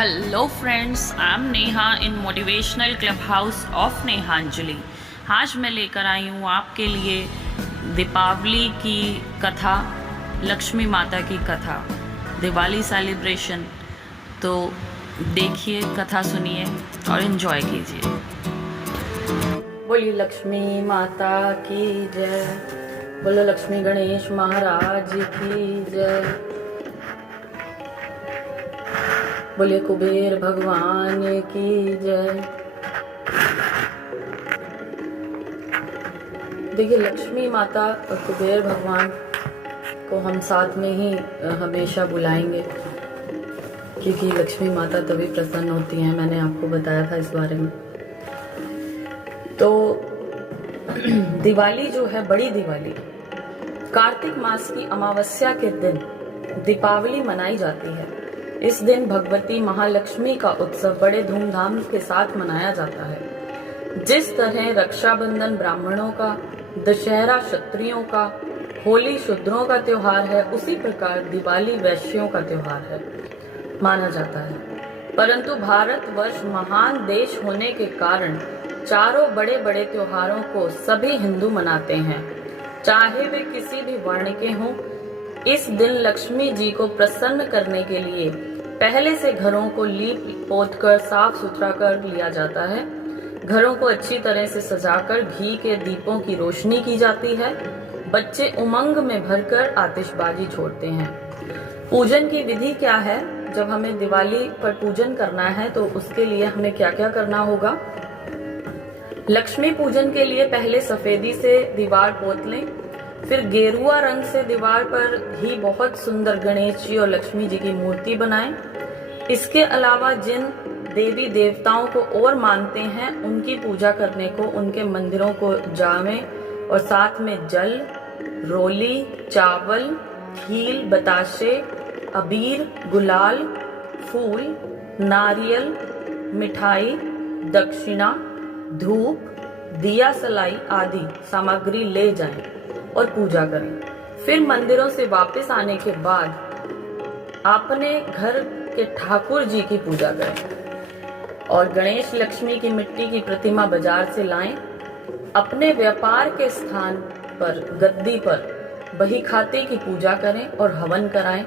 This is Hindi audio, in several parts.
Hello friends, I am Neha in motivational club house of Nehanjali. आज मैं लेकर आई हूँ आपके लिए दीपावली की कथा, लक्ष्मी माता की कथा, दिवाली सेलिब्रेशन। तो देखिए, कथा सुनिए और एंजॉय कीजिए। बोलिए लक्ष्मी माता की जय, बोलो लक्ष्मी गणेश महाराज की जय, बोले कुबेर भगवान की जय। देखिए, लक्ष्मी माता और कुबेर भगवान को हम साथ में ही हमेशा बुलाएंगे, क्योंकि लक्ष्मी माता तभी प्रसन्न होती हैं। मैंने आपको बताया था इस बारे में। तो दिवाली जो है, बड़ी दिवाली, कार्तिक मास की अमावस्या के दिन दीपावली मनाई जाती है। इस दिन भगवती महालक्ष्मी का उत्सव बड़े धूमधाम के साथ मनाया जाता है। जिस तरह रक्षाबंधन ब्राह्मणों का, दशहरा क्षत्रियों का, होली शूद्रों का त्योहार है, उसी प्रकार दिवाली वैश्यों का त्योहार है माना जाता है। परंतु भारतवर्ष महान देश होने के कारण चारों बड़े बड़े त्योहारों को सभी हिंदू मनाते हैं, चाहे वे किसी भी वर्ण के हों। इस दिन लक्ष्मी जी को प्रसन्न करने के लिए पहले से घरों को लीप पोत कर साफ सुथरा कर लिया जाता है। घरों को अच्छी तरह से सजाकर घी के दीपों की रोशनी की जाती है। बच्चे उमंग में भरकर आतिशबाजी छोड़ते हैं। पूजन की विधि क्या है? जब हमें दिवाली पर पूजन करना है तो उसके लिए हमें क्या क्या करना होगा? लक्ष्मी पूजन के लिए पहले सफेदी से दीवार पोत लें, फिर गेरुआ रंग से दीवार पर ही बहुत सुंदर गणेश जी और लक्ष्मी जी की मूर्ति बनाएं। इसके अलावा जिन देवी देवताओं को और मानते हैं, उनकी पूजा करने को उनके मंदिरों को जावें और साथ में जल, रोली, चावल, खील, बताशे, अबीर, गुलाल, फूल, नारियल, मिठाई, दक्षिणा, धूप, दिया सलाई आदि सामग्री ले जाएं और पूजा करें। फिर मंदिरों से वापस आने के बाद अपने घर के ठाकुर जी की पूजा करें और गणेश लक्ष्मी की मिट्टी की प्रतिमा बाजार से लाएं। अपने व्यापार के स्थान पर गद्दी पर बही खाते की पूजा करें और हवन कराएं।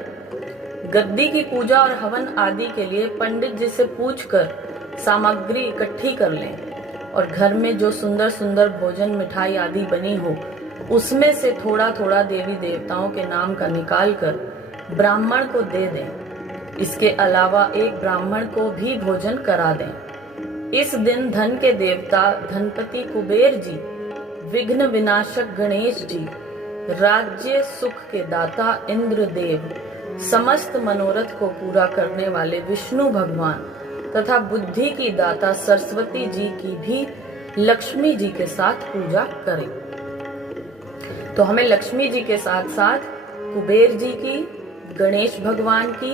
गद्दी की पूजा और हवन आदि के लिए पंडित जी से पूछकर सामग्री इकट्ठी कर लें और घर में जो सुंदर सुंदर भोजन, मिठाई आदि बनी हो, उसमें से थोड़ा थोड़ा देवी देवताओं के नाम का निकाल कर ब्राह्मण को दे दें। इसके अलावा एक ब्राह्मण को भी भोजन करा दें। इस दिन धन के देवता धनपति कुबेर जी, विघ्न विनाशक गणेश जी, राज्य सुख के दाता इंद्र देव, समस्त मनोरथ को पूरा करने वाले विष्णु भगवान तथा बुद्धि की दाता सरस्वती जी की भी लक्ष्मी जी के साथ पूजा करें। तो हमें लक्ष्मी जी के साथ साथ कुबेर जी की, गणेश भगवान की,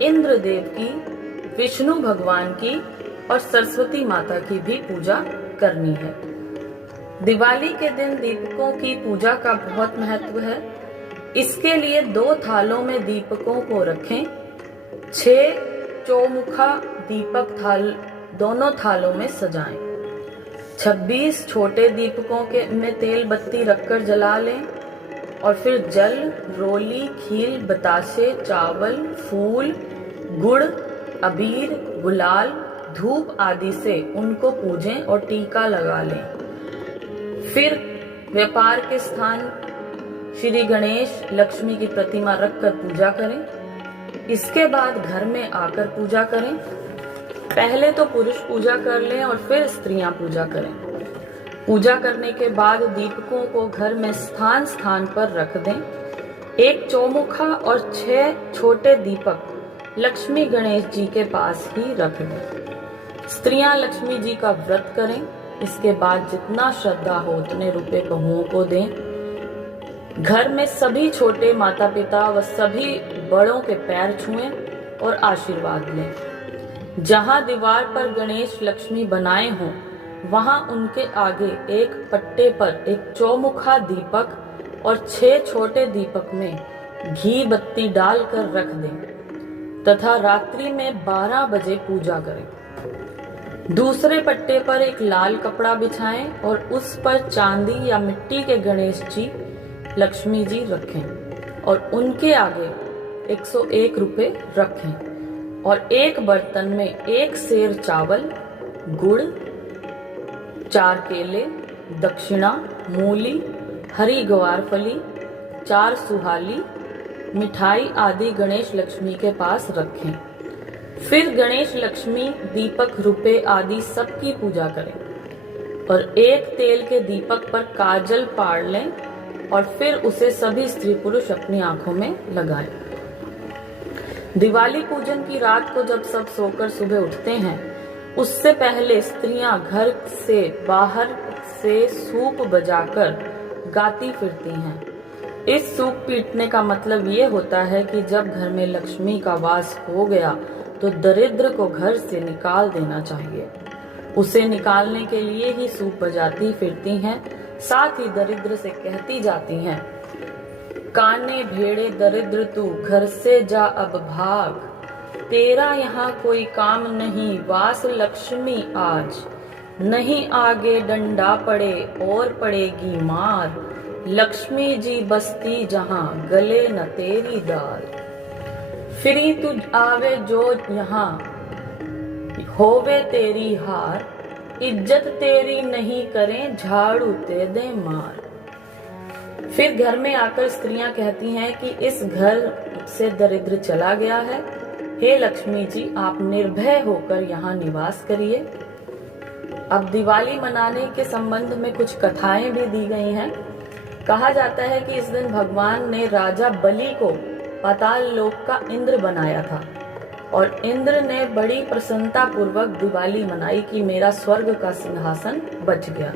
इंद्र देव की, विष्णु भगवान की और सरस्वती माता की भी पूजा करनी है। दिवाली के दिन दीपकों की पूजा का बहुत महत्व है। इसके लिए 2 थालों में दीपकों को रखें। 6 चौमुखा दीपक थाल दोनों थालों में सजाएं। 26 छोटे दीपकों के में तेल बत्ती रखकर जला लें और फिर जल, रोली, खील, बताशे, चावल, फूल, गुड़, अबीर, गुलाल, धूप आदि से उनको पूजें और टीका लगा लें। फिर व्यापार के स्थान श्री गणेश लक्ष्मी की प्रतिमा रखकर पूजा करें। इसके बाद घर में आकर पूजा करें। पहले तो पुरुष पूजा कर लें और फिर स्त्रियां पूजा करें। पूजा करने के बाद दीपकों को घर में स्थान स्थान पर रख दें। एक चौमुखा और 6 छोटे दीपक लक्ष्मी गणेश जी के पास ही रख दें। स्त्रियां लक्ष्मी जी का व्रत करें। इसके बाद जितना श्रद्धा हो उतने रुपए बहुओं को दें। घर में सभी छोटे माता पिता व सभी बड़ों के पैर छुएं और आशीर्वाद लें। जहां दीवार पर गणेश लक्ष्मी बनाए हों, वहां उनके आगे एक पट्टे पर एक चौमुखा दीपक और 6 छोटे दीपक में घी बत्ती डालकर रख दें। तथा रात्रि में 12 बजे पूजा करें। दूसरे पट्टे पर एक लाल कपड़ा बिछाएं और उस पर चांदी या मिट्टी के गणेश जी, लक्ष्मी जी रखें और उनके आगे 101 रुपए रखें और एक बर्तन में 1 सेर चावल, गुड़, 4 केले, दक्षिणा, मूली, हरी ग्वारफली, 4 सुहाली, मिठाई आदि गणेश लक्ष्मी के पास रखें। फिर गणेश लक्ष्मी, दीपक, रुपए आदि सबकी पूजा करें और एक तेल के दीपक पर काजल पाड़ लें और फिर उसे सभी स्त्री पुरुष अपनी आंखों में लगाएं। दिवाली पूजन की रात को जब सब सोकर सुबह उठते हैं, उससे पहले स्त्रियां घर से बाहर से सूप बजाकर गाती फिरती हैं। इस सूप पीटने का मतलब ये होता है कि जब घर में लक्ष्मी का वास हो गया तो दरिद्र को घर से निकाल देना चाहिए। उसे निकालने के लिए ही सूप बजाती फिरती हैं। साथ ही दरिद्र से कहती जाती हैं, काने भेड़े दरिद्र तू घर से जा अब भाग, तेरा यहाँ कोई काम नहीं वास लक्ष्मी आज, नहीं आगे डंडा पड़े और पड़ेगी मार, लक्ष्मी जी बसती जहाँ गले न तेरी दाल। फिरी तुझ आवे जो यहाँ होवे तेरी हार, इज्जत तेरी नहीं करें झाड़ू ते दे मार। फिर घर में आकर स्त्रियां कहती हैं कि इस घर से दरिद्र चला गया है, हे लक्ष्मी जी आप निर्भय होकर यहाँ निवास करिए। अब दिवाली मनाने के संबंध में कुछ कथाएं भी दी गई हैं। कहा जाता है कि इस दिन भगवान ने राजा बलि को पाताल लोक का इंद्र बनाया था और इंद्र ने बड़ी प्रसन्नता पूर्वक दिवाली मनाई कि मेरा स्वर्ग का सिंहासन बच गया।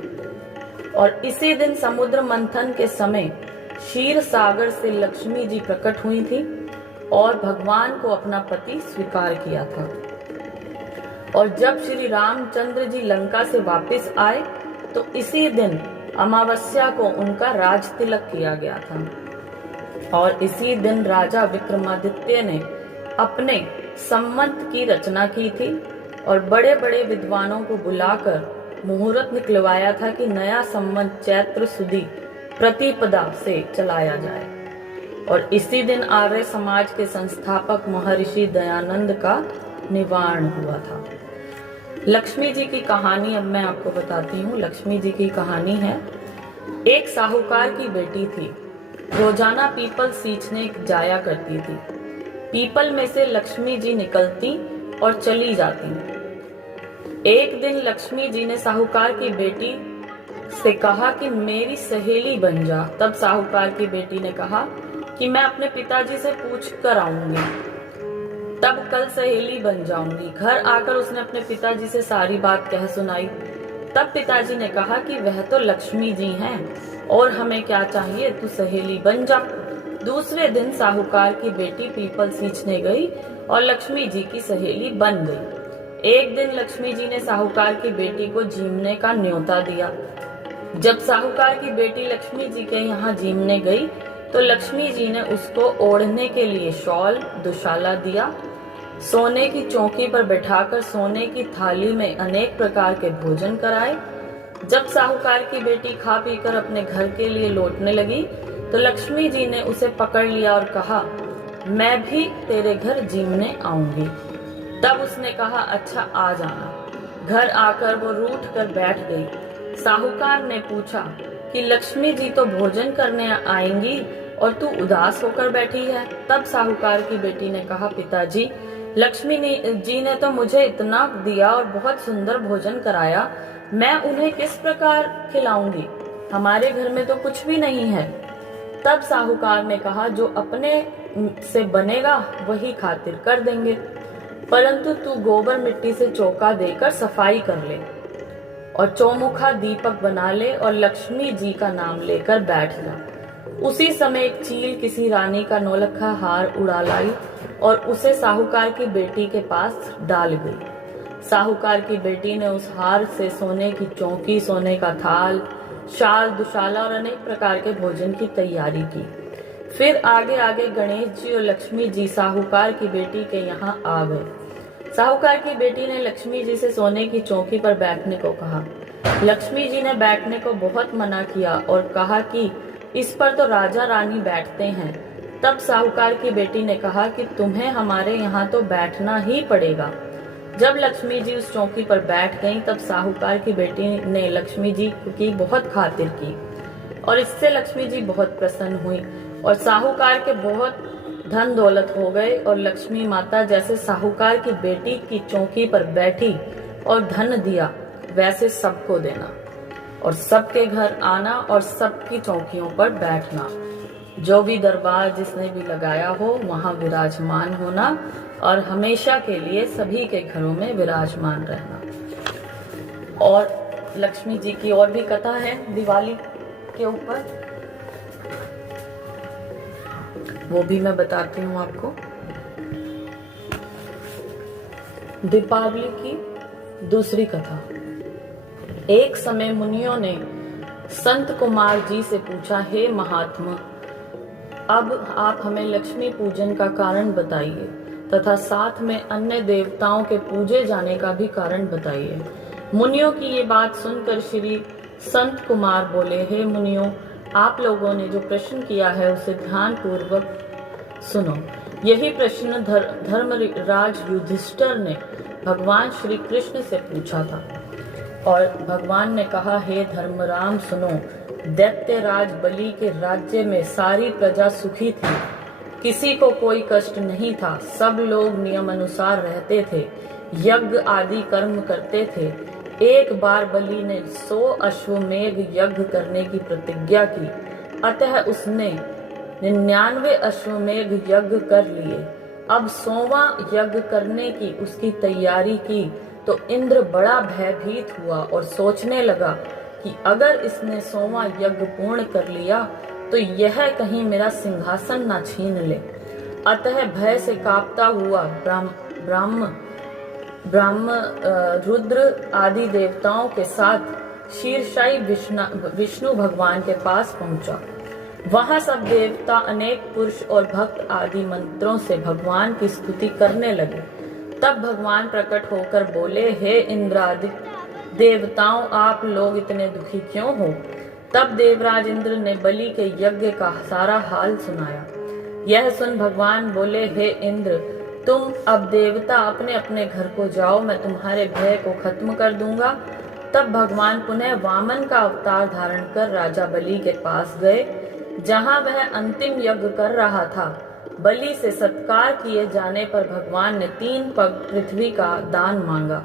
और इसी दिन समुद्र मंथन के समय क्षीर सागर से लक्ष्मी जी प्रकट हुई थी और भगवान को अपना पति स्वीकार किया था। और जब श्री रामचंद्र जी लंका से वापस आए तो इसी दिन अमावस्या को उनका राज तिलक किया गया था और इसी दिन राजा विक्रमादित्य ने अपने संवत की रचना की थी और बड़े बड़े विद्वानों को बुलाकर मुहूर्त निकलवाया था कि नया संवत चैत्र सुदी प्रतिपदा से चलाया जाए। और इसी दिन आर्य समाज के संस्थापक महर्षि दयानंद का निवारण हुआ था। लक्ष्मी जी की कहानी अब मैं आपको बताती हूँ। लक्ष्मी जी की कहानी है, एक साहूकार की बेटी थी, रोजाना पीपल सींचने जाया करती थी। पीपल में से लक्ष्मी जी निकलती और चली जाती। एक दिन लक्ष्मी जी ने साहूकार की बेटी से कहा कि मेरी सहेली बन जा। तब साहूकार की बेटी ने कहा कि मैं अपने पिताजी से पूछ कर आऊंगी, तब कल सहेली बन जाऊंगी। घर आकर उसने अपने पिताजी से सारी बात कह सुनाई। तब पिताजी ने कहा कि वह तो लक्ष्मी जी हैं और हमें क्या चाहिए, तू सहेली बन जा। दूसरे दिन साहूकार की बेटी पीपल सींचने गई और लक्ष्मी जी की सहेली बन गई। एक दिन लक्ष्मी जी ने साहूकार की बेटी को जीमने का न्योता दिया। जब साहूकार की बेटी लक्ष्मी जी के यहाँ जीमने गई तो लक्ष्मी जी ने उसको ओढ़ने के लिए शॉल, दुशाला दिया। सोने की चौकी पर बैठाकर सोने की थाली में अनेक प्रकार के भोजन कराए। जब साहूकार की बेटी खा पीकर अपने घर के लिए लौटने लगी तो लक्ष्मी जी ने उसे पकड़ लिया और कहा, मैं भी तेरे घर जीमने आऊंगी। तब उसने कहा, अच्छा आ जाना। घर आकर वो रूठ कर बैठ गई। साहूकार ने पूछा कि लक्ष्मी जी तो भोजन करने आएंगी और तू उदास होकर बैठी है। तब साहूकार की बेटी ने कहा, पिताजी लक्ष्मी जी ने तो मुझे इतना दिया और बहुत सुंदर भोजन कराया, मैं उन्हें किस प्रकार खिलाऊंगी, हमारे घर में तो कुछ भी नहीं है। तब साहूकार ने कहा, जो अपने से बनेगा वही खातिर कर देंगे, परंतु तू गोबर मिट्टी से चौका देकर सफाई कर ले और चौमुखा दीपक बना ले और लक्ष्मी जी का नाम लेकर बैठ जा। उसी समय एक चील किसी रानी का नौलखा हार उड़ा लाई और उसे साहूकार की बेटी के पास डाल गई। साहूकार की बेटी ने उस हार से सोने की चौकी, सोने का थाल, शाल, दुशाला और अनेक प्रकार के भोजन की तैयारी की। फिर आगे आगे गणेश जी और लक्ष्मी जी साहूकार की बेटी के यहाँ आ गए। साहूकार की बेटी ने लक्ष्मी जी से सोने की चौकी पर बैठने को कहा। लक्ष्मी जी ने बैठने को बहुत मना किया और कहा कि इस पर तो राजा रानी बैठते हैं। तब साहूकार की बेटी ने कहा कि तुम्हें हमारे यहाँ तो बैठना ही पड़ेगा। जब लक्ष्मी जी उस चौकी पर बैठ गईं, तब साहूकार की बेटी ने लक्ष्मी जी की बहुत खातिर की और इससे लक्ष्मी जी बहुत प्रसन्न हुई और साहूकार के बहुत धन दौलत हो गए और लक्ष्मी माता जैसे साहूकार की बेटी की चौकी पर बैठी और धन दिया वैसे सबको देना और सबके घर आना और सबकी चौकियों पर बैठना। जो भी दरबार जिसने भी लगाया हो वहां विराजमान होना और हमेशा के लिए सभी के घरों में विराजमान रहना। और लक्ष्मी जी की और भी कथा है दिवाली के ऊपर, वो भी मैं बताती हूँ आपको। दीपावली की दूसरी कथा। एक समय मुनियों ने संत कुमार जी से पूछा, हे महात्मा, अब आप हमें लक्ष्मी पूजन का कारण बताइए तथा साथ में अन्य देवताओं के पूजे जाने का भी कारण बताइए। मुनियों की ये बात सुनकर श्री संत कुमार बोले, हे मुनियों, आप लोगों ने जो प्रश्न किया है उसे ध्यान पूर्वक सुनो। यही प्रश्न धर्मराज युधिष्ठिर ने भगवान श्री कृष्ण से पूछा था और भगवान ने कहा, हे धर्मराम सुनो, दैत्य राज बलि के राज्य में सारी प्रजा सुखी थी, किसी को कोई कष्ट नहीं था, सब लोग नियम अनुसार रहते थे, यज्ञ आदि कर्म करते थे। एक बार बलि ने 100 अश्वमेध यज्ञ करने की प्रतिज्ञा की, अतः उसने 99 अश्वमेध यज्ञ कर लिए। अब 100वां यज्ञ करने की उसकी तैयारी की तो इंद्र बड़ा भयभीत हुआ और सोचने लगा कि अगर इसने 100वां यज्ञ पूर्ण कर लिया तो यह कहीं मेरा सिंहासन न छीन ले। अतः भय से कांपता हुआ ब्रह्म रुद्र आदि देवताओं के साथ शीर्षाई विष्णु भगवान के पास पहुंचा। वहां सब देवता अनेक पुरुष और भक्त आदि मंत्रों से भगवान की स्तुति करने लगे। तब भगवान प्रकट होकर बोले, हे इंद्रादि देवताओं, आप लोग इतने दुखी क्यों हो? तब देवराज इंद्र ने बलि के यज्ञ का सारा हाल सुनाया। यह सुन भगवान बोले, हे इंद्र, तुम अब देवता अपने अपने घर को जाओ, मैं तुम्हारे भय को खत्म कर दूंगा। तब भगवान पुनः वामन का अवतार धारण कर राजा बलि के पास गए, जहां वह अंतिम यज्ञ कर रहा था। बलि से सत्कार किए जाने पर भगवान ने 3 पग पृथ्वी का दान मांगा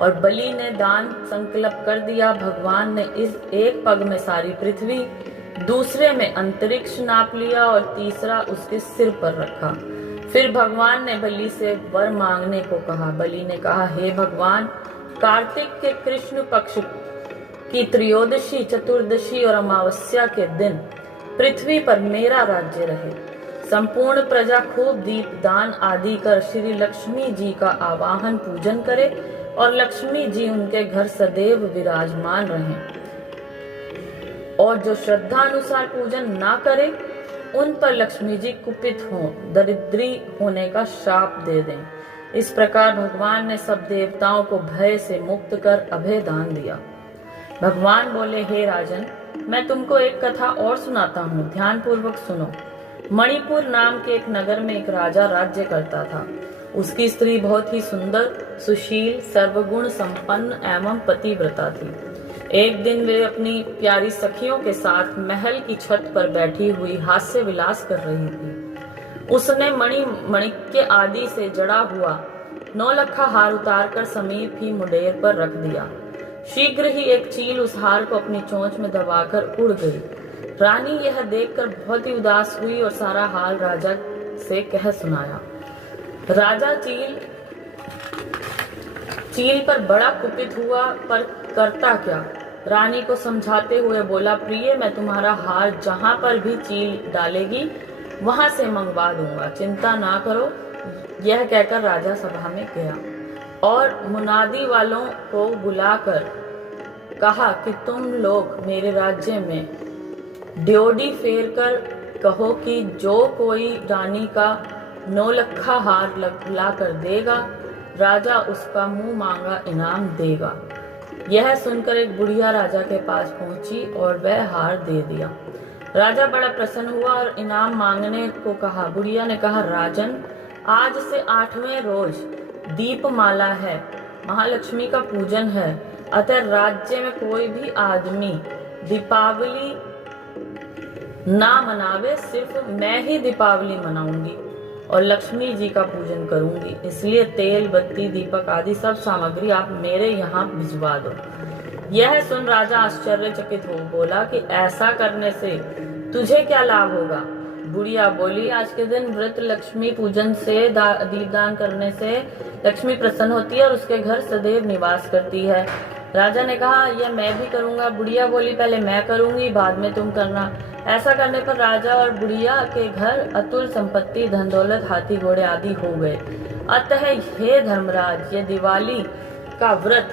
और बलि ने दान संकल्प कर दिया। भगवान ने इस एक पग में सारी पृथ्वी, दूसरे में अंतरिक्ष नाप लिया और तीसरा उसके सिर पर रखा। फिर भगवान ने बलि से वर मांगने को कहा। बलि ने कहा, हे भगवान, कार्तिक के कृष्ण पक्ष की त्रयोदशी, चतुर्दशी और अमावस्या के दिन पृथ्वी पर मेरा राज्य रहे। संपूर्ण प्रजा खूब दीप दान आदि कर श्री लक्ष्मी जी का आवाहन पूजन करे और लक्ष्मी जी उनके घर सदैव विराजमान रहें। और जो श्रद्धा अनुसार पूजन ना करे उन पर लक्ष्मी जी कुपित हो, दरिद्री होने का श्राप दे दें। इस प्रकार भगवान ने सब देवताओं को भय से मुक्त कर अभय दान दिया। भगवान बोले, हे राजन, मैं तुमको एक कथा और सुनाता हूँ, ध्यान पूर्वक सुनो। मणिपुर नाम के एक नगर में एक राजा राज्य करता था। उसकी स्त्री बहुत ही सुंदर, सुशील, सर्वगुण संपन्न एवं पतिव्रता थी। एक दिन वे अपनी प्यारी सखियों के साथ महल की छत पर बैठी हुई हास्य विलास कर रही थी। उसने मणिक्य आदि से जड़ा हुआ 9 लखा हार उतारकर समीप ही मुंडेर पर रख दिया। शीघ्र ही एक चील उस हार को अपनी चोंच में दबाकर उड़ गई। रानी यह देखकर बहुत ही उदास हुई और सारा हाल राजा से कह सुनाया। राजा चील पर बड़ा कुपित हुआ, पर करता क्या? रानी को समझाते हुए बोला, प्रिय, मैं तुम्हारा हार जहां पर भी चील डालेगी वहां से मंगवा दूंगा, चिंता ना करो। यह कहकर राजा सभा में गया और मुनादी वालों को बुलाकर कहा कि तुम लोग मेरे राज्य में ड्योढ़ी फेर कर कहो कि जो कोई रानी का 9 लखा हार ला कर देगा, राजा उसका मुंह मांगा इनाम देगा। यह सुनकर एक बुढ़िया राजा के पास पहुंची और वह हार दे दिया। राजा बड़ा प्रसन्न हुआ और इनाम मांगने को कहा। बुढ़िया ने कहा, राजन, आज से 8वें रोज दीपमाला है, महालक्ष्मी का पूजन है, अतः राज्य में कोई भी आदमी दीपावली ना मनावे, सिर्फ मैं ही दीपावली मनाऊंगी और लक्ष्मी जी का पूजन करूंगी। इसलिए तेल, बत्ती, दीपक आदि सब सामग्री आप मेरे यहाँ भिजवा दो। यह सुन राजा आश्चर्यचकित हो बोला कि ऐसा करने से तुझे क्या लाभ होगा। बुढ़िया बोली, आज के दिन व्रत लक्ष्मी पूजन से दीपदान करने से लक्ष्मी प्रसन्न होती है और उसके घर सदैव निवास करती है। राजा ने कहा, यह मैं भी करूंगा। बुढ़िया बोली, पहले मैं करूंगी, बाद में तुम करना। ऐसा करने पर राजा और बुढ़िया के घर अतुल संपत्ति, धन दौलत, हाथी घोड़े आदि हो गए। अतः हे धर्मराज, ये दिवाली का व्रत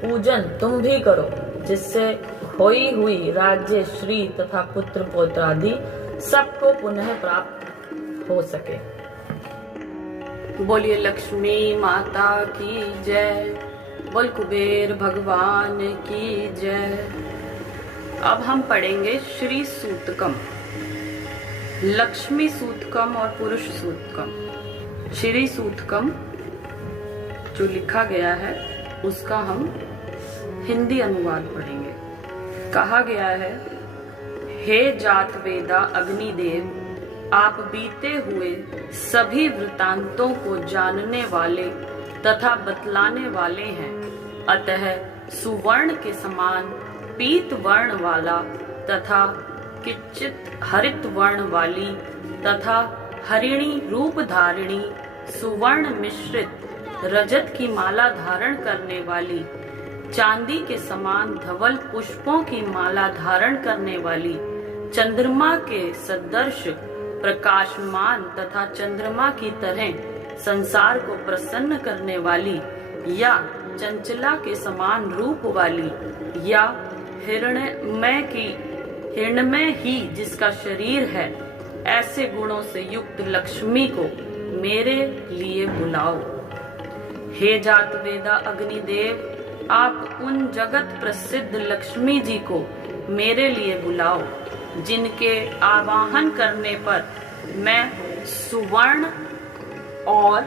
पूजन तुम भी करो, जिससे खोई हुई राज्य, श्री तथा पुत्र पौत्र आदि सबको पुनः प्राप्त हो सके। बोलिए लक्ष्मी माता की जय, बोल कुबेर भगवान की जय। अब हम पढ़ेंगे श्री सूतकम, लक्ष्मी सूतकम और पुरुष सूतकम। श्री सूतकम जो लिखा गया है उसका हम हिंदी अनुवाद पढ़ेंगे। कहा गया है, हे जात वेदा अग्निदेव, आप बीते हुए सभी वृतांतों को जानने वाले तथा बतलाने वाले हैं। अतः सुवर्ण के समान पीत वर्ण वाला तथा किंचित हरित वर्ण वाली तथा हरिणी रूप धारिणी सुवर्ण मिश्रित रजत की माला धारण करने वाली, चांदी के समान धवल पुष्पों की माला धारण करने वाली, चंद्रमा के सदृश प्रकाशमान तथा चंद्रमा की तरह संसार को प्रसन्न करने वाली, या चंचला के समान रूप वाली, या हिरण्मय ही जिसका शरीर है, ऐसे गुणों से युक्त लक्ष्मी को मेरे लिए बुलाओ। हे जात वेदा अग्निदेव, आप उन जगत प्रसिद्ध लक्ष्मी जी को मेरे लिए बुलाओ, जिनके आवाहन करने पर मैं सुवर्ण और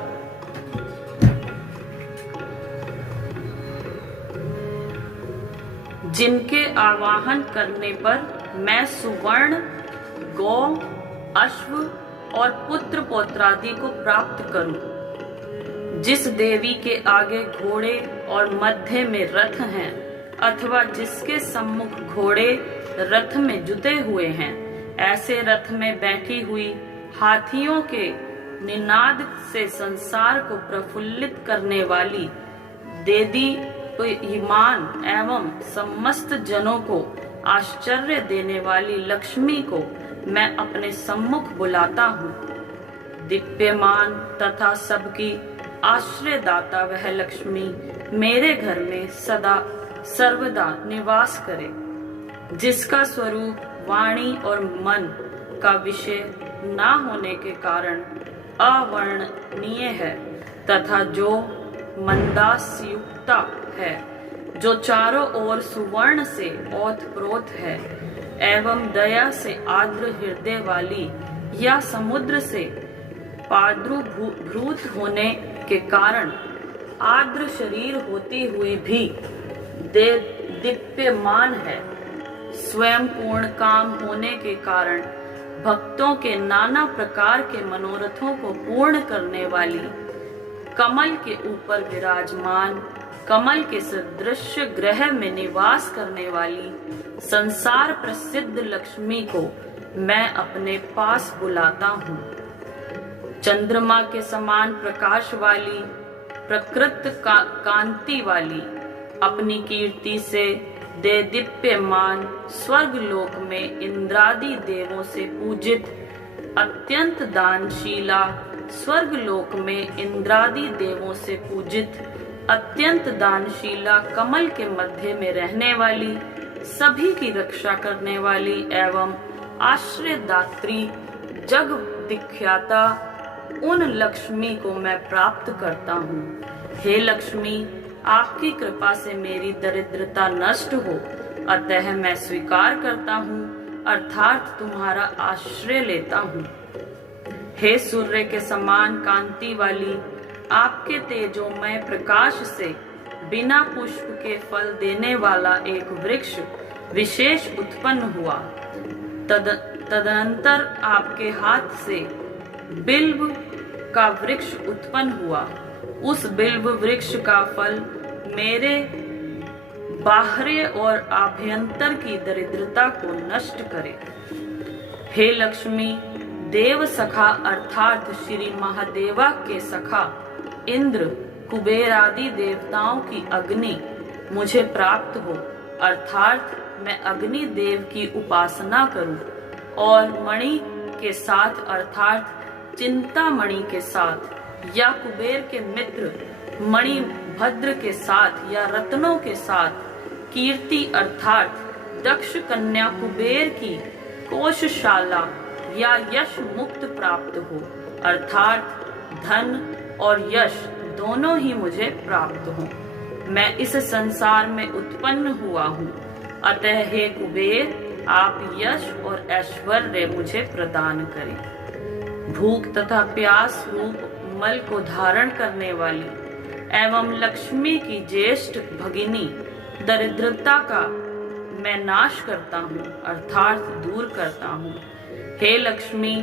गौ, अश्व और पुत्र पौत्रादि को प्राप्त करूं। जिस देवी के आगे घोड़े और मध्य में रथ हैं, अथवा जिसके सम्मुख घोड़े रथ में जुते हुए हैं, ऐसे रथ में बैठी हुई हाथियों के निनाद से संसार को प्रफुल्लित करने वाली, देदीप्यमान एवं समस्त जनों को आश्चर्य देने वाली लक्ष्मी को मैं अपने सम्मुख बुलाता हूँ। दीप्यमान तथा सबकी आश्रयदाता वह लक्ष्मी मेरे घर में सदा सर्वदा निवास करे, जिसका स्वरूप वाणी और मन का विषय ना होने के कारण अवर्णनीय है, तथा जो मंदास्युक्ता है, जो चारों ओर सुवर्ण से ओतप्रोत है, एवं दया से आर्द्र हृदय वाली, या समुद्र से पाद्रुभूत होने के कारण आर्द्र शरीर होती हुई भी दीप्यमान है, स्वयं पूर्ण काम होने के कारण भक्तों के नाना प्रकार के मनोरथों को पूर्ण करने वाली, कमल के ऊपर विराजमान, कमल के सदृश ग्रह में निवास करने वाली, संसार प्रसिद्ध लक्ष्मी को मैं अपने पास बुलाता हूँ। चंद्रमा के समान प्रकाश वाली, प्रकृत कांति वाली, अपनी कीर्ति से देदीप्यमान, स्वर्ग लोक में इंद्रादि देवों से पूजित, अत्यंत दानशीला, स्वर्ग लोक में इंद्रादि देवों से पूजित, अत्यंत दानशीला, कमल के मध्य में रहने वाली, सभी की रक्षा करने वाली एवं आश्रयदात्री जग विख्याता उन लक्ष्मी को मैं प्राप्त करता हूँ। हे लक्ष्मी, आपकी कृपा से मेरी दरिद्रता नष्ट हो, अतः मैं स्वीकार करता हूँ, अर्थात तुम्हारा आश्रय लेता हूँ। हे सूर्य के समान कांति वाली, आपके तेजोमय प्रकाश से बिना पुष्प के फल देने वाला एक वृक्ष विशेष उत्पन्न हुआ। तदनंतर आपके हाथ से बिल्व का वृक्ष उत्पन्न हुआ। उस बिल्व वृक्ष का फल मेरे बाह्य और आभ्यंतर की दरिद्रता को नष्ट करे। हे लक्ष्मी, देव सखा अर्थात श्री महादेवा के सखा इंद्र, कुबेर आदि देवताओं की अग्नि मुझे प्राप्त हो, अर्थात मैं अग्नि देव की उपासना करूं और मणि के साथ अर्थात चिंतामणि के साथ या कुबेर के मित्र मणि भद्र के साथ या रत्नों के साथ कीर्ति अर्थात दक्ष कन्या कुबेर की कोशशाला या यश मुक्त प्राप्त हो, अर्थात धन और यश दोनों ही मुझे प्राप्त हो। मैं इस संसार में उत्पन्न हुआ हूँ, अतः हे कुबेर, आप यश और ऐश्वर्य मुझे प्रदान करें। भूख तथा प्यास रूप मल को धारण करने वाली एवं लक्ष्मी की ज्येष्ठ भगिनी दरिद्रता का मैं नाश करता हूँ, अर्थात दूर करता हूँ। हे लक्ष्मी,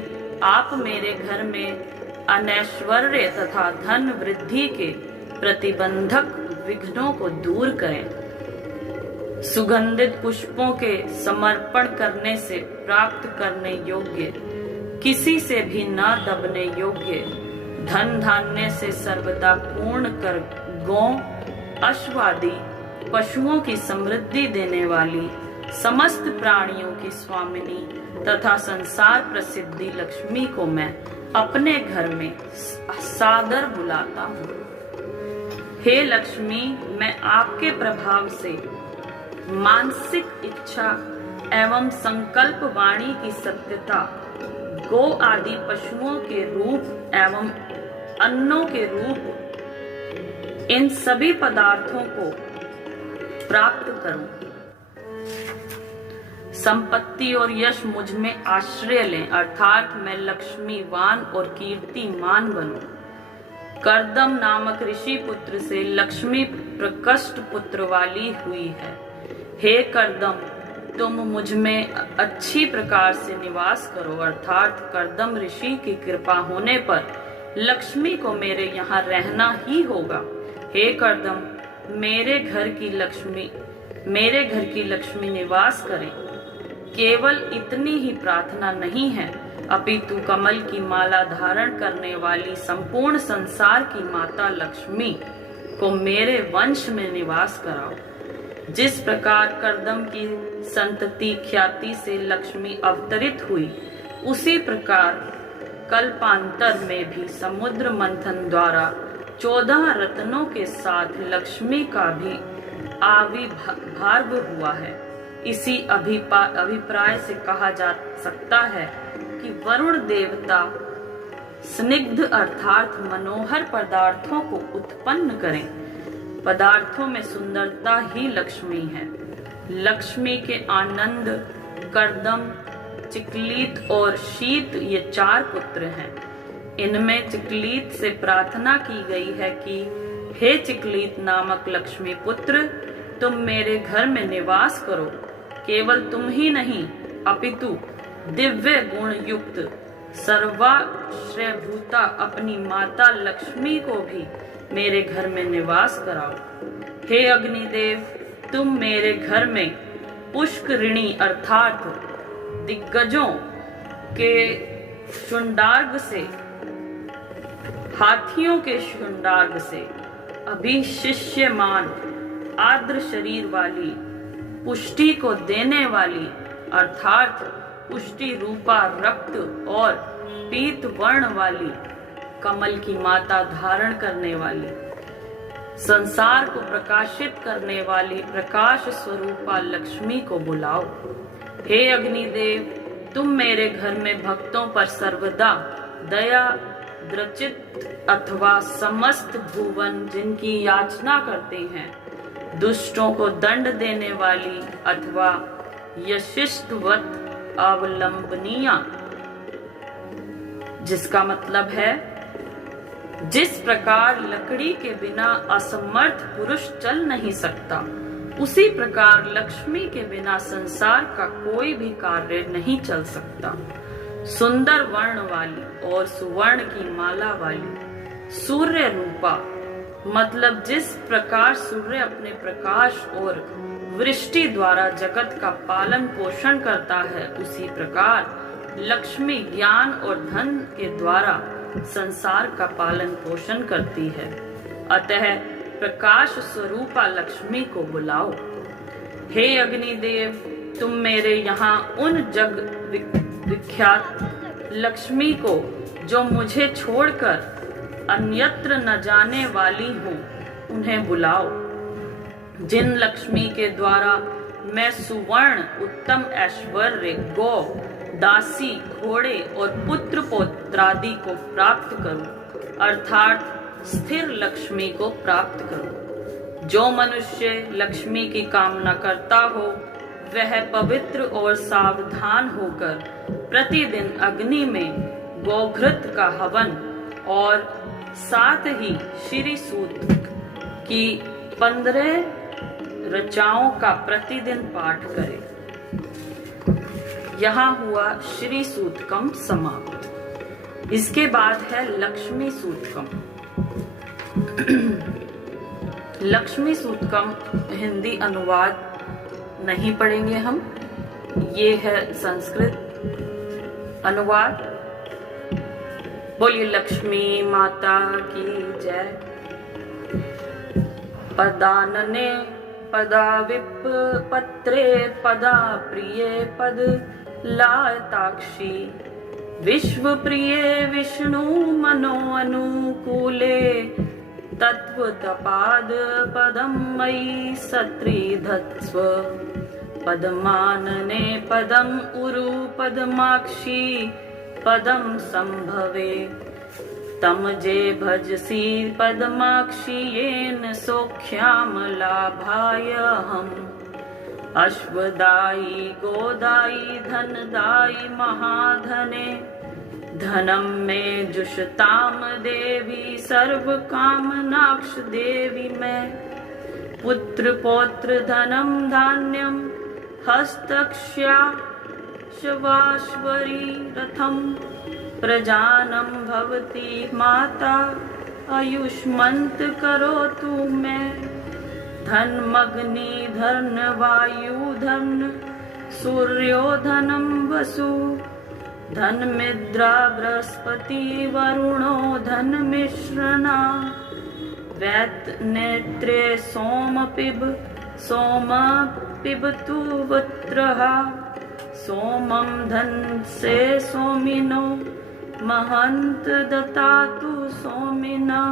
आप मेरे घर में अनैश्वर्य तथा धन वृद्धि के प्रतिबंधक विघ्नों को दूर करें। सुगंधित पुष्पों के समर्पण करने से प्राप्त करने योग्य, किसी से भी न दबने योग्य, धन धान्य से सर्वदा पूर्ण कर गौ अश्वादि पशुओं की समृद्धि देने वाली, समस्त प्राणियों की स्वामिनी तथा संसार प्रसिद्धि लक्ष्मी को मैं अपने घर में सादर बुलाता हूँ। हे लक्ष्मी, मैं आपके प्रभाव से मानसिक इच्छा एवं संकल्प वाणी की सत्यता, गो आदि पशुओं के रूप एवं अन्नों के रूप, इन सभी पदार्थों को प्राप्त करूं। संपत्ति और यश मुझ में आश्रय लें, अर्थात मैं लक्ष्मीवान और कीर्तिमान बनूं। कर्दम नामक ऋषि पुत्र से लक्ष्मी प्रकष्ट पुत्र वाली हुई है। हे कर्दम, तुम मुझ में अच्छी प्रकार से निवास करो, अर्थात कर्दम ऋषि की कृपा होने पर लक्ष्मी को मेरे यहाँ रहना ही होगा। हे कर्दम, मेरे घर की लक्ष्मी निवास करें। केवल इतनी ही प्रार्थना नहीं है, अपितु कमल की माला धारण करने वाली संपूर्ण संसार की माता लक्ष्मी को मेरे वंश में निवास कराओ। जिस प्रकार कर्दम की संतति ख्याति से लक्ष्मी अवतरित हुई, उसी प्रकार कल्पांतर में भी समुद्र मंथन द्वारा 14 रत्नों के साथ लक्ष्मी का भी आविर्भाव हुआ है। इसी अभिप्राय से कहा जा सकता है कि वरुण देवता स्निग्ध अर्थात मनोहर पदार्थों को उत्पन्न करें। पदार्थों में सुंदरता ही लक्ष्मी है। लक्ष्मी के आनंद, कर्दम, चिकलीत और शीत ये 4 पुत्र हैं। इनमें चिकलीत से प्रार्थना की गई है कि हे चिकलीत नामक लक्ष्मी पुत्र, तुम मेरे घर में निवास करो। केवल तुम ही नहीं, अपितु दिव्य गुण युक्त सर्वाश्रयभूता अपनी माता लक्ष्मी को भी मेरे घर में निवास कराओ। हे अग्निदेव, तुम मेरे घर में पुष्करिणी अर्थात दिग्गजों के शुंडार्ग से, हाथियों के शुंडार्ग से अभिशिष्यमान आर्द्र शरीर वाली, पुष्टि को देने वाली अर्थात पुष्टि रूपा रक्त और पीत वर्ण वाली, कमल की माता धारण करने वाली, संसार को प्रकाशित करने वाली प्रकाश स्वरूपा लक्ष्मी को बुलाओ। हे अग्निदेव, तुम मेरे घर में भक्तों पर सर्वदा दया द्रचित अथवा समस्त भुवन जिनकी याचना करते हैं, दुष्टों को दंड देने वाली अथवा यशिष्टवत अवलंबनीय, जिसका मतलब है जिस प्रकार लकड़ी के बिना असमर्थ पुरुष चल नहीं सकता, उसी प्रकार लक्ष्मी के बिना संसार का कोई भी कार्य नहीं चल सकता। सुंदर वर्ण वाली और सुवर्ण की माला वाली सूर्य रूपा, मतलब जिस प्रकार सूर्य अपने प्रकाश और वृष्टि द्वारा जगत का पालन पोषण करता है, उसी प्रकार लक्ष्मी ज्ञान और धन के द्वारा संसार का पालन पोषण करती है। अतः प्रकाश स्वरूपा लक्ष्मी को बुलाओ। हे अग्निदेव, तुम मेरे यहाँ उन जग विख्यात लक्ष्मी को, जो मुझे छोड़कर अन्यत्र न जाने वाली हूँ, उन्हें बुलाओ। जिन लक्ष्मी के द्वारा मैं सुवर्ण, उत्तम ऐश्वर्य, गौ, दासी, घोड़े और पुत्र पौत्रादि को प्राप्त करूं, अर्थात स्थिर लक्ष्मी को प्राप्त करूं। जो मनुष्य लक्ष्मी की कामना करता हो, वह पवित्र और सावधान होकर प्रतिदिन अग्नि में गोघृत का हवन और साथ ही श्री सूक्त की 15 ऋचाओं का प्रतिदिन पाठ करे। यहाँ हुआ श्री सूतकम समाप्त। इसके बाद है लक्ष्मी सूतकम। लक्ष्मी सूतकम हिंदी अनुवाद नहीं पढ़ेंगे हम, ये है संस्कृत अनुवाद। बोलिए लक्ष्मी माता की जय। पदानने पदा विप पत्रे पदा प्रिये पद लायताक्षी, विश्व प्रिये विष्णु मनो अनुकूले, तत्व तपाद पदम मयि सत्रिधत्स्व, पदमानने पदम उरु पदमाक्षी पदम संभवे, तम जे भजसी पदमाक्षी येन सौख्याम लाभाय हम, अश्वदायी गोदायी धनदायी महाधने, धनम में जुषताम देवी सर्व कामनाक्ष देवी में, पुत्र पौत्र धनम धान्यम हस्तक्ष्या शवाश्वरी रथम, प्रजानम भवती माता आयुष्मंत करो तू मैं, धन मग्नि धन वायु धन सूर्यो धनम वसु, धन मिद्रा बृहस्पति वरुणो धन मिश्रणा, वैत नेत्रे सोम पिबतु वत्रहा, सोमम धन से सोमिनो महंत दतातु सोमिना,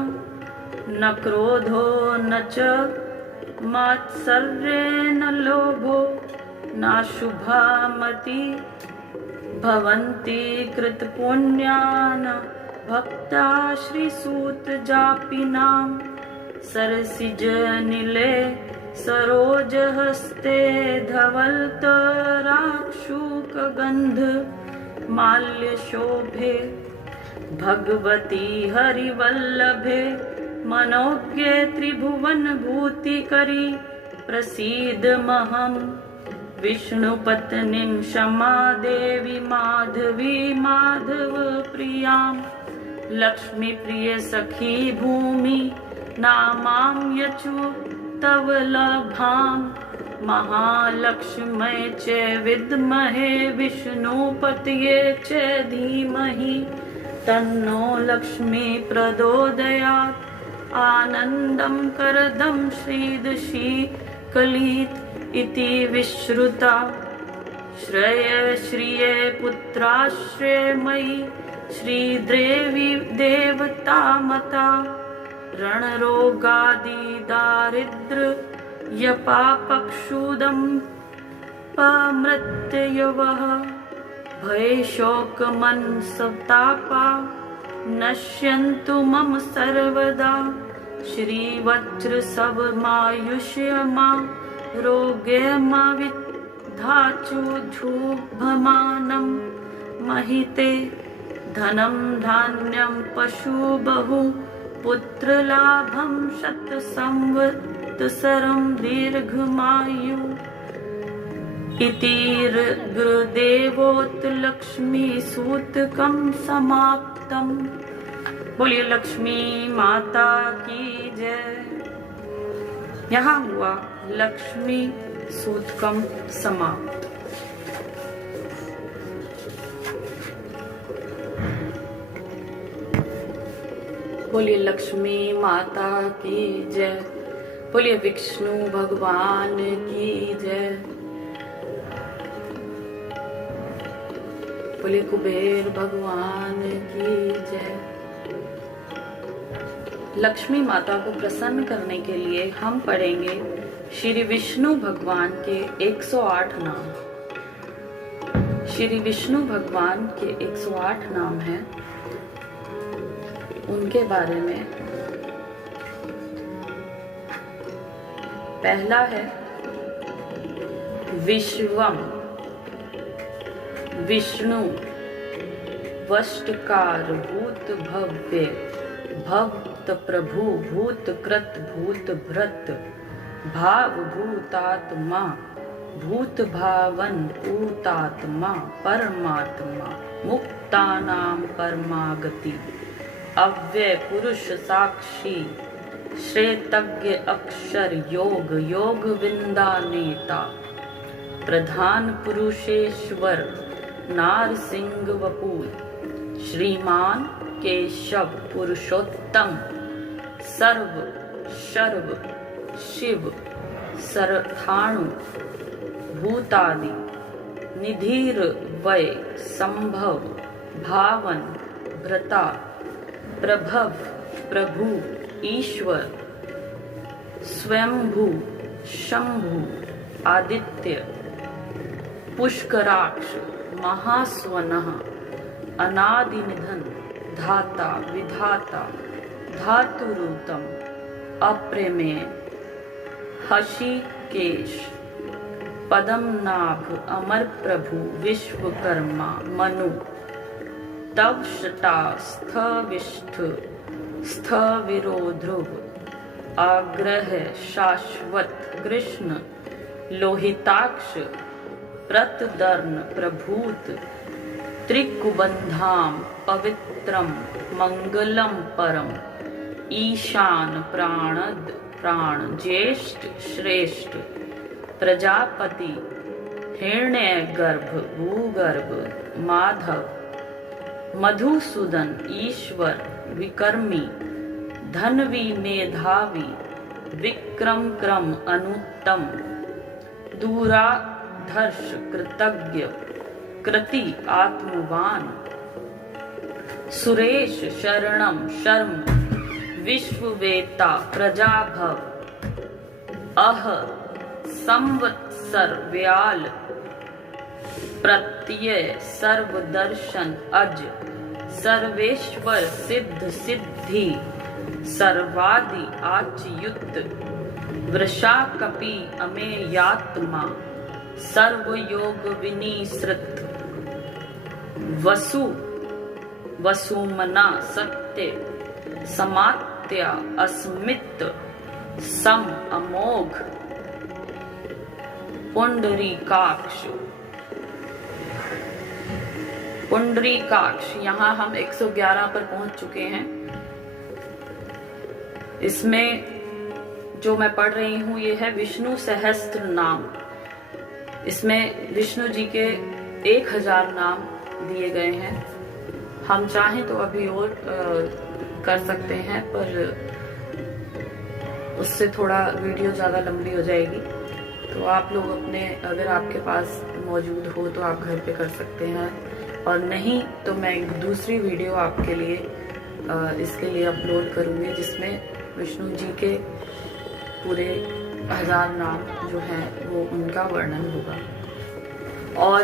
न क्रोधो न च मात्सर्ये न लोभो, न शुभा मति भवन्ति कृत पुण्यान, भक्ता श्री सूत जापिनाम, सरसिज नीले सरोज हस्ते धवलत राक्षुक गंध माल्य शोभे, भगवती हरिवल्लभे मनोज्ञे त्रिभुवन भूति करी, प्रसीद महम विष्णु पत्नीम क्षमा देवी माधवी माधव प्रियाम, लक्ष्मी प्रिय सखी भूमि नामाम यचु तव लभाम, महालक्ष्मय च विद्महे विष्णुपतये च धीमहि, तन्नो लक्ष्मी प्रचोदयात्, आनंदम करदम श्रीदशी कलित इति विश्रुता, श्रेय श्रिये पुत्राश्रय मयि श्रीदेवी देवता मता, रणरोगादि दारिद्र यपापक्षुदम पमृत्यवः, भय शोक मन संतापा नश्यन्तु मम सर्वदा। श्रीवज्र सब मायुष्य मा रोगे मा विद्धाचु झुभमानं महिते। धनं धान्यं पशु बहु पुत्रलाभं शत संवत्सरं दीर्घमायु। इति गुरुदेवोक्त लक्ष्मी सूतकं समाप्तम्। बोलिए लक्ष्मी माता की जय। यहाँ हुआ लक्ष्मी सूतकम समाप्त। बोलिए लक्ष्मी माता की जय। बोलिए विष्णु भगवान की जय। बोलिए कुबेर भगवान की जय। लक्ष्मी माता को प्रसन्न करने के लिए हम पढ़ेंगे श्री विष्णु भगवान के 108 नाम। श्री विष्णु भगवान के 108 नाम हैं। उनके बारे में पहला है विश्वम, विष्णु, वष्टकार, भूत भव्य, भक्त प्रभु, भूत कृत, भूत भृत, भाव भूतात्मा, भूत भावन, भूतात्मा, परमात्मा, मुक्तानां परमागति, अव्यय पुरुष साक्षी, श्रेतज्ञ अक्षर योग, योग विंदा नेता, प्रधान पुरुषेश्वर, नारसिंह वपुर, श्रीमान केशव पुरुषोत्तम, सर्व शर्व शिव, सरथाणु भूतादि, निधिर वय संभव, भावन भ्रता, प्रभव प्रभु, ईश्वर, स्वयंभू, शंभु, आदित्य, पुष्कराक्ष, महास्वनः, अनादि निधन, धाता विधाता, धातुरूतम, अप्रमेय, हषिकेश, पद्मनाभ, अमर प्रभु, विश्वकर्मा, मनु, तव शता, स्थविष्ठ, स्थविरो ध्रुव, आग्रह, शाश्वत, कृष्ण, लोहिताक्ष, प्रतदर्ण, प्रभूत, त्रिकुबंधाम, पवित्रम, मंगलम परम, ईशान, प्राणद, प्राण, ज्येष्ठ, श्रेष्ठ, प्रजापति, हिरण्य गर्भ, भूगर्भ, माधव, मधुसूदन, ईश्वर, विकर्मी, धनवी, मेधावी, विक्रम क्रम, अनुत्तम, दूराधर्ष, कृतज्ञ, कृति, आत्मवान, सुरेश, शरणम, शर्म, विश्ववेता, प्रजाभव, अह, संवत्सर, व्याल, प्रत्यय, सर्वदर्शन, अज, सर्वेश्वर, सिद्ध, सिद्धि, सर्वादि, आच्युत, वृषा, कपि, अमेयात्मा, सर्वयोग विनिसृत, वसु, वसुमना, सत्य, समात्या, अस्मित, सम, अमोघ, पुंडरीकाक्ष। पुंडरीकाक्ष, यहाँ हम 111 पर पहुंच चुके हैं। इसमें जो मैं पढ़ रही हूँ ये है विष्णु सहस्त्र नाम। इसमें विष्णु जी के 1000 नाम दिए गए हैं। हम चाहें तो अभी और कर सकते हैं, पर उससे थोड़ा वीडियो ज़्यादा लंबी हो जाएगी। तो आप लोग अपने, अगर आपके पास मौजूद हो तो आप घर पे कर सकते हैं, और नहीं तो मैं एक दूसरी वीडियो आपके लिए इसके लिए अपलोड करूँगी, जिसमें विष्णु जी के पूरे 1000 नाम जो हैं वो उनका वर्णन होगा। और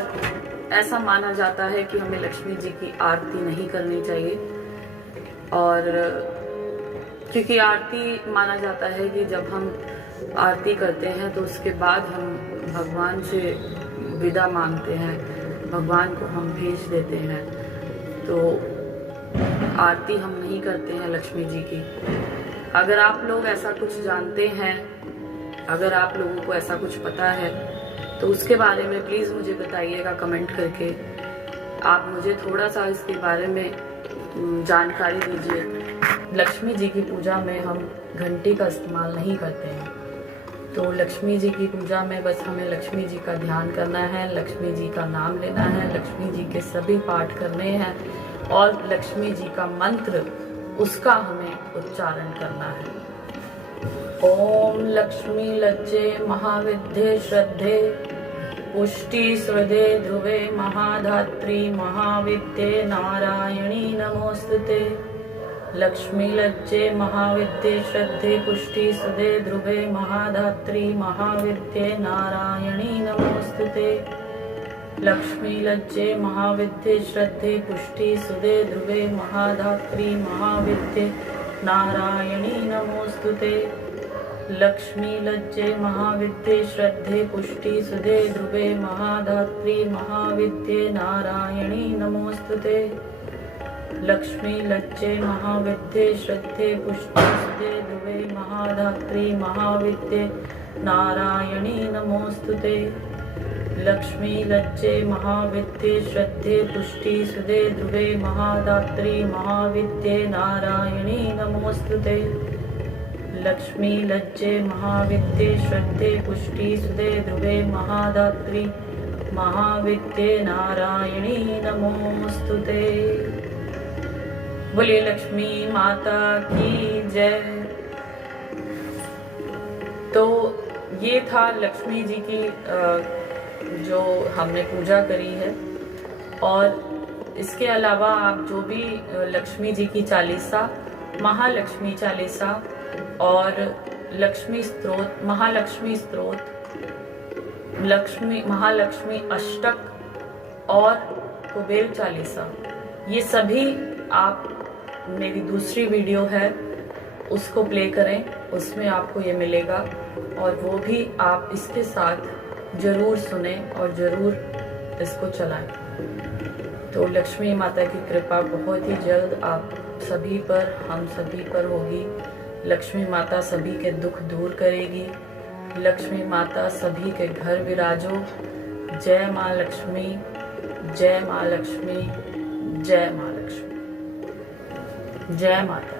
ऐसा माना जाता है कि हमें लक्ष्मी जी की आरती नहीं करनी चाहिए, और क्योंकि आरती माना जाता है कि जब हम आरती करते हैं तो उसके बाद हम भगवान से विदा मांगते हैं, भगवान को हम भेज देते हैं, तो आरती हम नहीं करते हैं लक्ष्मी जी की। अगर आप लोग ऐसा कुछ जानते हैं, अगर आप लोगों को ऐसा कुछ पता है तो उसके बारे में प्लीज़ मुझे बताइएगा कमेंट करके। आप मुझे थोड़ा सा इसके बारे में जानकारी दीजिए। लक्ष्मी जी की पूजा में हम घंटी का इस्तेमाल नहीं करते हैं, तो लक्ष्मी जी की पूजा में बस हमें लक्ष्मी जी का ध्यान करना है, लक्ष्मी जी का नाम लेना है, लक्ष्मी जी के सभी पाठ करने हैं और लक्ष्मी जी का मंत्र उसका हमें उच्चारण करना है। ओम लक्ष्मी लज्जे महाविद्ये श्रद्धे पुष्टि श्रद्धे ध्रुवे महाधात्री महाविद्ये नारायणी नमोस्तुते। लक्ष्मी लज्जे महाविद्ये श्रद्धे पुष्टि सुदे ध्रुवे महाधात्री महाविद्ये नारायणी नमोस्तुते। लक्ष्मी लज्जे महाविद्ये श्रद्धे पुष्टि सुदे ध्रुवे महाधात्री महाविद्ये नारायणी नमोस्तुते। लक्ष्मी लज्जे महाविद्ये श्रद्धे पुष्टि सुदे ध्रुवे महाधात्री महाविद्ये नारायणी नमोस्तुते। लक्ष्मी लज्जे महाविद्ये श्रद्धे पुष्टि सुदे ध्रुवे महाधात्री महाविद्ये नारायणी नमोस्तुते। लक्ष्मी लज्जे महाविद्ये श्रद्धे पुष्टि सुदे ध्रुवे महाधात्री महाविद्ये नारायणी नमोस्तुते। लक्ष्मी लज्जे महाविद्ये श्रद्धे पुष्टि सुदे ध्रुवे महाधात्री महाविद्ये नारायणी नमोस्तुते। बोलिए लक्ष्मी माता की जय। तो ये था लक्ष्मी जी की जो हमने पूजा करी है, और इसके अलावा आप जो भी लक्ष्मी जी की चालीसा, महालक्ष्मी चालीसा और लक्ष्मी स्तोत्र, महालक्ष्मी स्तोत्र, महालक्ष्मी अष्टक और कुबेर चालीसा, ये सभी आप मेरी दूसरी वीडियो है उसको प्ले करें, उसमें आपको ये मिलेगा, और वो भी आप इसके साथ ज़रूर सुने और ज़रूर इसको चलाएं। तो लक्ष्मी माता की कृपा बहुत ही जल्द आप सभी पर, हम सभी पर होगी। लक्ष्मी माता सभी के दुख दूर करेगी। लक्ष्मी माता सभी के घर विराजो। जय माँ लक्ष्मी, जय माँ लक्ष्मी, जय माँ लक्ष्मी, जय माता।